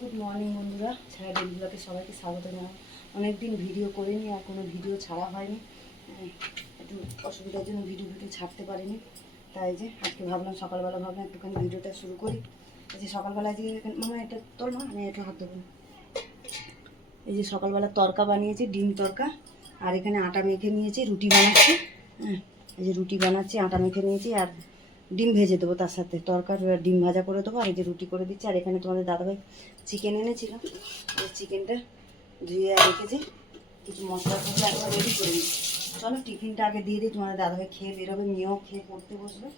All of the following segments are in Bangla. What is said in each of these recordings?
গুড মর্নিং বন্ধুরা, ছায়া ডেলি ব্লগে সবাইকে স্বাগত জানাই। অনেকদিন ভিডিও করিনি আর কোনো ভিডিও ছাড়া হয়নি, একটু অসুবিধার জন্য ভিডিও ছাড়তে পারিনি। তাই যে আজকে ভাবলাম সকালবেলা একটুখানি ভিডিওটা শুরু করি। এই যে সকালবেলা আজকে মামা এটা তোর মা আমি একটু হাত দেবো। এই যে সকালবেলা তরকা বানিয়েছি, ডিম তরকা। আর এখানে আটা মেখে নিয়েছি, রুটি বানাচ্ছি। এই যে রুটি বানাচ্ছি, আটা মেখে নিয়েছি আর ডিম ভেজে দেবো, তার সাথে তরকার ডিম ভাজা করে দেবো। আর এই যে রুটি করে দিচ্ছি। আর এখানে তোমাদের দাদাভাই চিকেন এনেছিলাম, এই চিকেনটা ধুয়ে রেখেছি, কিছু মশলা টশলা একবার রেডি করে দিচ্ছি। চলো টিফিনটা আগে দিয়ে দিই, তোমাদের দাদাভাই খেয়ে বেরোবে, মেয়েও খেয়ে পড়তে বসবে।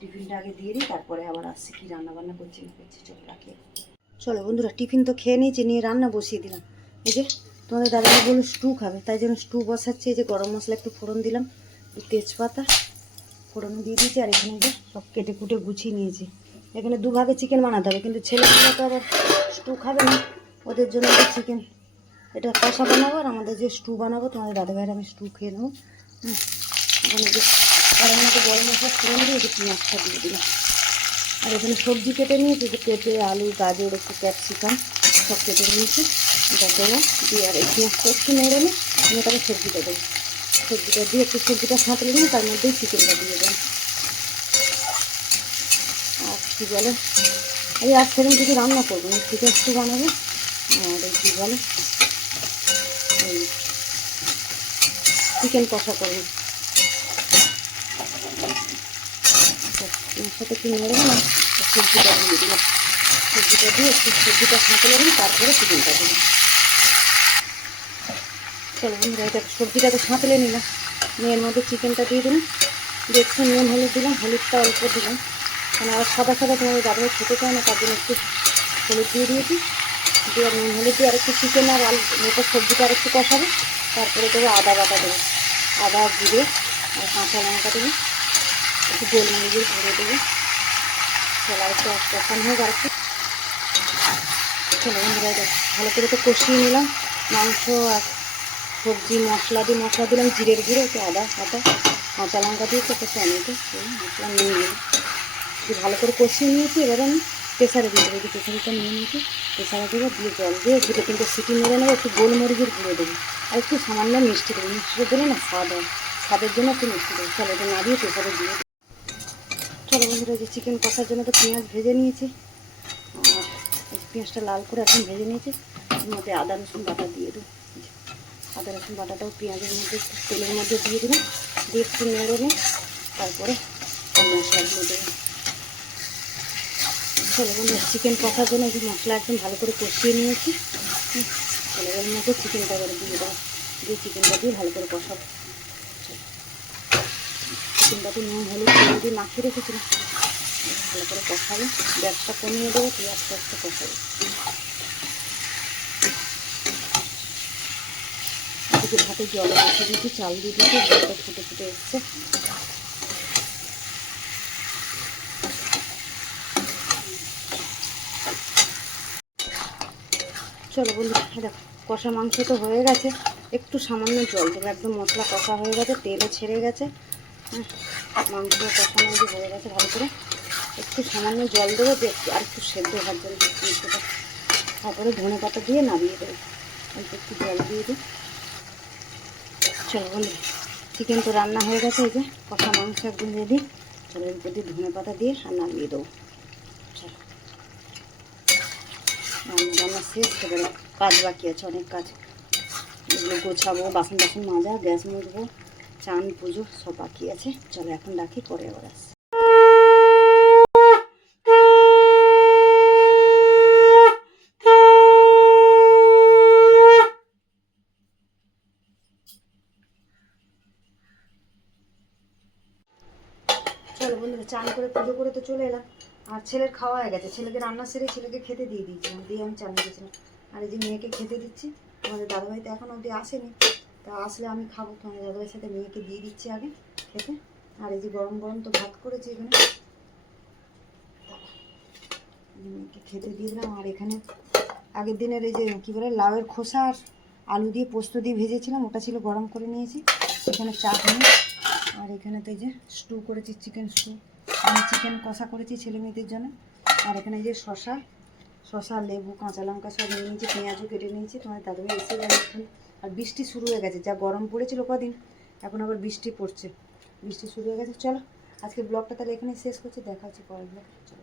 টিফিনটা আগে দিয়ে দিই, তারপরে আবার আসছি কী রান্নাবান্না করছি না করছি। চলো রাখি। চলো বন্ধুরা, টিফিন তো খেয়ে নিয়েছি, নিয়ে রান্না বসিয়ে দিলাম। এই যে তোমাদের দাদাভাই বললো স্টু খাবে, তাই জন্য স্টু বসাচ্ছি। এই যে গরম মশলা একটু ফোড়ন দিলাম, তেজপাতা ফোড়ন দিয়ে দিয়েছি। আর এখানে যে সব কেটে কুটে গুছিয়ে নিয়েছি। এখানে দুভাগে চিকেন বানাতে হবে, কিন্তু ছেলেগুলো তো আবার স্টু খাবে না, ওদের জন্য চিকেন এটা কষা বানাবো। আর আমাদের যে স্টু বানাবো, তোমাদের দাদাভাইয়ের আমি স্টু খেয়ে নেবো। এখানে যে কড়াইয়ের মধ্যে গরম মশলা ফোড়ন দিয়ে যে পেঁয়াজটা দিয়ে দিলাম। আর এখানে সবজি কেটে নিয়েছি, যে পেঁপে, আলু, গাজর, একটু ক্যাপসিকাম সব কেটে নিয়েছি। এটা দেবো দিয়ে, আর এই পেঁয়াজটা একটু নেড়ে নিই, নিয়ে তারপরে সবজিটা দেবো। সবজিটা দিয়ে একটু সবজিটা সাঁতলে নিই, তার মধ্যেই চিকেনটা দিয়ে দেবো। আর কী বলে, এই আর সেরকম কিছু রান্না করবো না, চিকেন স্টু বানাবো। আর এই কী বলে, এই চিকেন কষা করবো। এর সাথে একটু নেড়ে নিলাম, সবজিটা দিয়ে দিলাম। সবজিটা দিয়ে একটু সবজিটা সাঁতলে নিই, তারপরে চিকেনটা দেবো। চলো বন্ধুরা, এটা সবজিটা তো সাঁতলে নিলাম, নিয়ে এর মধ্যে চিকেনটা দিয়ে দিলাম। দিয়ে একটু নুন হলুদ দিলাম, হলুদটা অল্প দিলাম, মানে আর সাদা সাদা তোমাদের দাদাভাই খেতে চায় না, তার জন্য একটু হলুদ দিয়ে দিয়েছি। দিয়ে নুন হলুদ দিয়ে আর একটু চিকেন আর আলু ওটা সবজিটা আর একটু কষাবো। তারপরে দেবো আদা বাটা দেবো, আদা জিরে আর কাঁচা লঙ্কা দেবো, একটু গোলমরিচের গুঁড়ো দেবো। চলো একটু কষানো হোক আর একটু। চলো বন্ধুরা, ভালো করে তো কষিয়ে নিলাম মাংস আর সবজি। মশলা দিলাম জিরের গুঁড়ো, একটু আদা বাটা, কাঁচা লঙ্কা দিয়ে একটু টমেটো মশলা নিয়ে নিলাম। ভালো করে কষিয়ে নিয়েছি। এবার আমি প্রেসারে দিয়ে দেবো, প্রেসারিটা নিয়ে নিয়েছি, প্রেসারে দেবো। দিয়ে জল দিয়ে দুটো তিনটে সিটি মেরে নেবো। একটু গোলমরিচের গুঁড়ো দেবো আর একটু সামান্য মিষ্টি দেবো। মিষ্টিটা দিলে না স্বাদ হয়, স্বাদের জন্য একটু মিষ্টি দেবো। চলো এটা না দিয়ে প্রেসারে দিয়ে দেবো। চলো বন্ধুরা, যে চিকেন কষার জন্য তো পেঁয়াজ ভেজে নিয়েছি, আর এই পেঁয়াজটা লাল করে এখন ভেজে নিয়েছি। এর মধ্যে আদা রসুন বাটা দিয়ে দেবো। আদা রসুন বাটাটাও পেঁয়াজের মধ্যে একটু তেলের মধ্যে দিয়ে দিলাম, দিয়ে একটু নেড়ে নিই, তারপরে মশলাগুলো দেবো। চলো বন্ধুরা, চিকেন কষার জন্য এই মশলা একদম ভালো করে কষিয়ে নিয়েছি। চলো এর মধ্যে চিকেনটা এবারে দিয়ে দেবো, দিয়ে চিকেনটা দিয়ে ভালো করে কষাবো। চিকেনটাতে নুন হলুদ তেল দিয়ে মাখিয়ে রেখেছিলাম, ভালো করে কষাবো। গ্যাসটা কমিয়ে দেবো, দিয়ে আস্তে আস্তে কষাবো। এদিকে ভাতে জল বসে দিয়েছি, চাল দিয়ে দিয়েছি, জলটা ফুটে ফুটে এসছে। চলো বন্ধুরা, দেখো কষা মাংস তো হয়ে গেছে। একটু সামান্য জল দেবো, একদম মশলা কষা হয়ে গেছে, তেলও ছেড়ে গেছে। মাংস কষানো যে হয়ে গেছে ভালো করে, একটু সামান্য জল দেবো, যে আর একটু সেদ্ধ হওয়ার জন্য মাংসটা। তারপরে ধনে পাতা দিয়ে নামিয়ে দেবো, অল্প একটু জল দিয়ে দিই। চলো বন্ধুরা, চিকেন তো রান্না হয়ে গেছে, এই যে কষা মাংস একদম রেডি। চলো এর উপর দিয়ে ধনে পাতা দিয়ে আর নামিয়ে দেবো। চলো রান্না শেষ, এবারে কাজ বাকি আছে, অনেক কাজ। এগুলো গোছাবো, বাসন টাসন মাজা, গ্যাস মুছবো, চান পুজো সব বাকি আছে। চলো এখন রাখি, পরে আবার আসছি। চলো বন্ধুরা, চান করে পুজো করে তো চলে এলাম। আর ছেলের খাওয়া হয়ে গেছে, ছেলেকে রান্না সেরে ছেলেকে খেতে দিয়ে দিয়েছিলাম, দিয়ে আমি চান দিয়েছিলাম। আর এই যে মেয়েকে খেতে দিচ্ছি। আমাদের দাদাভাই তো এখন অবধি আসেনি, তা আসলে আমি খাবো। তোমাদের দাদাভাইয়ের সাথে মেয়েকে দিয়ে দিচ্ছি আগে খেতে। আর এই যে গরম গরম তো ভাত করেছি এখানে, মেয়েকে খেতে দিয়ে দিলাম। আর এখানে আগের দিনের এই যে কী বলে লাউয়ের খোসা আর আলু দিয়ে পোস্ত দিয়ে ভেজেছিলাম, ওটা ছিল, গরম করে নিয়েছি। এখানে চাটনি, আর এখানে তো এই যে স্টু করেছি, চিকেন স্টু। আমি চিকেন কষা করেছি ছেলে মেয়েদের জন্য। আর এখানে এই যে শশা, শসা, লেবু, কাঁচা লঙ্কা সব নিয়ে নিয়েছি, পেঁয়াজও কেটে নিয়েছি। তোমার দাদুভাই এসে গেছে। আর বৃষ্টি শুরু হয়ে গেছে, যা গরম পড়েছিল কদিন, এখন আবার বৃষ্টি পড়ছে, বৃষ্টি শুরু হয়ে গেছে। চলো আজকে ব্লগটা তাহলে এখানে শেষ করছি, দেখা হচ্ছে পরের ব্লগ। চলো।